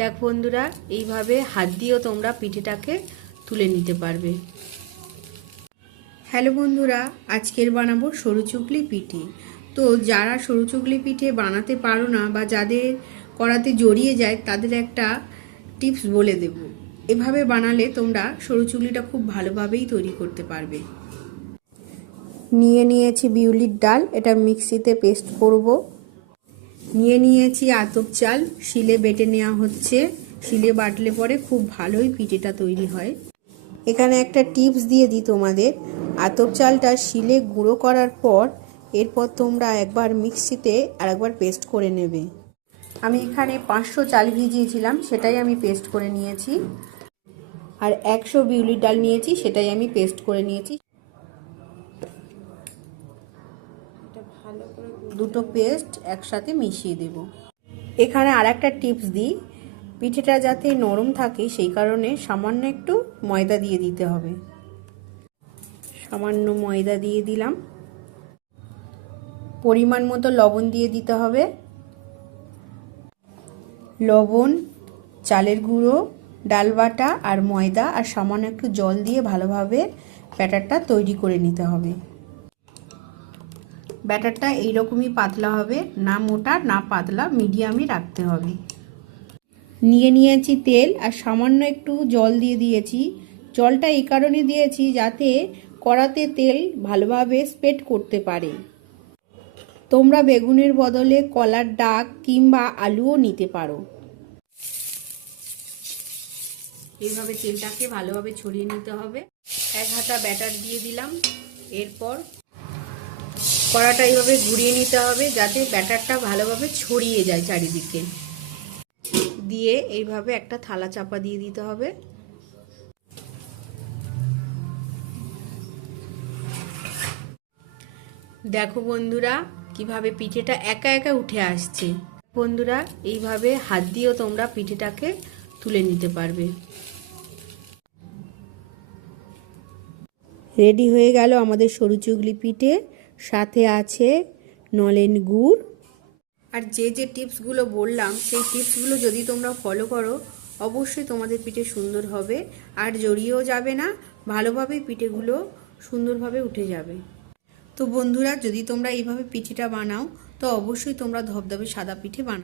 দেখ বন্ধুরা, এইভাবে হাত দিয়েও তোমরা পিঠেটাকে তুলে নিতে পারবে। হ্যালো বন্ধুরা, আজকের বানাবো সরু চুকলি পিঠে। তো যারা সরু চুকলি পিঠে বানাতে পারো না বা যাদের করাতে জড়িয়ে যায়, তাদের একটা টিপস বলে দেব। এভাবে বানালে তোমরা সরু চুকলিটা খুব ভালোভাবেই তৈরি করতে পারবে। নিয়ে নিয়েছি বিউলির ডাল, এটা মিক্সিতে পেস্ট করব। নিয়ে নিয়েছি আতপ চাল। শিলে বেটে নেওয়া হচ্ছে। শিলে বাটলে পরে খুব ভালোই পিঠেটা তৈরি হয়। এখানে একটা টিপস দিয়ে দিই তোমাদের। আতপ চালটা শিলে গুঁড়ো করার পর, এরপর তোমরা একবার মিক্সিতে আর একবার পেস্ট করে নেবে। আমি এখানে পাঁচশো চাল ভিজিয়েছিলাম, সেটাই আমি পেস্ট করে নিয়েছি। আর একশো বিউলির ডাল নিয়েছি, সেটাই আমি পেস্ট করে নিয়েছি। দুটো পেস্ট একসাথে মিশিয়ে দেব। এখানে আর একটা টিপস দিই, পিঠেটা যাতে নরম থাকে সেই কারণে সামান্য একটু ময়দা দিয়ে দিতে হবে। সামান্য ময়দা দিয়ে দিলাম। পরিমাণ মতো লবণ দিয়ে দিতে হবে। লবণ, চালের গুঁড়ো, ডাল বাটা আর ময়দা আর সামান্য একটু জল দিয়ে ভালোভাবে ব্যাটারটা তৈরি করে নিতে হবে। ব্যাটারটা এইরকমই পাতলা হবে, না মোটা, না পাতলা মিডিয়ামে রাখতে হবে। নিয়ে নিয়েছি তেল আর সামান্য একটু জল দিয়ে দিয়েছি। জলটা এই কারণে দিয়েছি যাতে কড়াতে তেল ভালোভাবে স্প্রেড করতে পারে। তোমরা বেগুনের বদলে কলার ডাক কিংবা আলুও নিতে পারো। এইভাবে তেলটাকে ভালোভাবে ছড়িয়ে নিতে হবে। এক হাতা ব্যাটার দিয়ে দিলাম। এরপর কড়াটা এইভাবে ঘুরিয়ে নিতে হবে যাতে ব্যাটারটা ভালোভাবে ছড়িয়ে যায় চারিদিকে। দিয়ে এইভাবে একটা থালা চাপা দিয়ে দিতে হবে। দেখো বন্ধুরা, কীভাবে পিঠেটা একা একা উঠে আসছে। বন্ধুরা, এইভাবে হাত দিয়েও তোমরা পিঠেটাকে তুলে নিতে পারবে। রেডি হয়ে গেল আমাদের সরু চুগলি পিঠে। সাথে আছে নলেন গুড়। আর যে যে টিপসগুলো বললাম, সেই টিপসগুলো যদি তোমরা ফলো করো, অবশ্যই তোমাদের পিঠে সুন্দর হবে। আর জড়িয়েও যাবে না ভালোভাবে পিঠেগুলো সুন্দরভাবে উঠে যাবে। তো বন্ধুরা, যদি তোমরা এইভাবে পিঠেটা বানাও, তো অবশ্যই তোমরা ধবধবে সাদা পিঠে বানাও।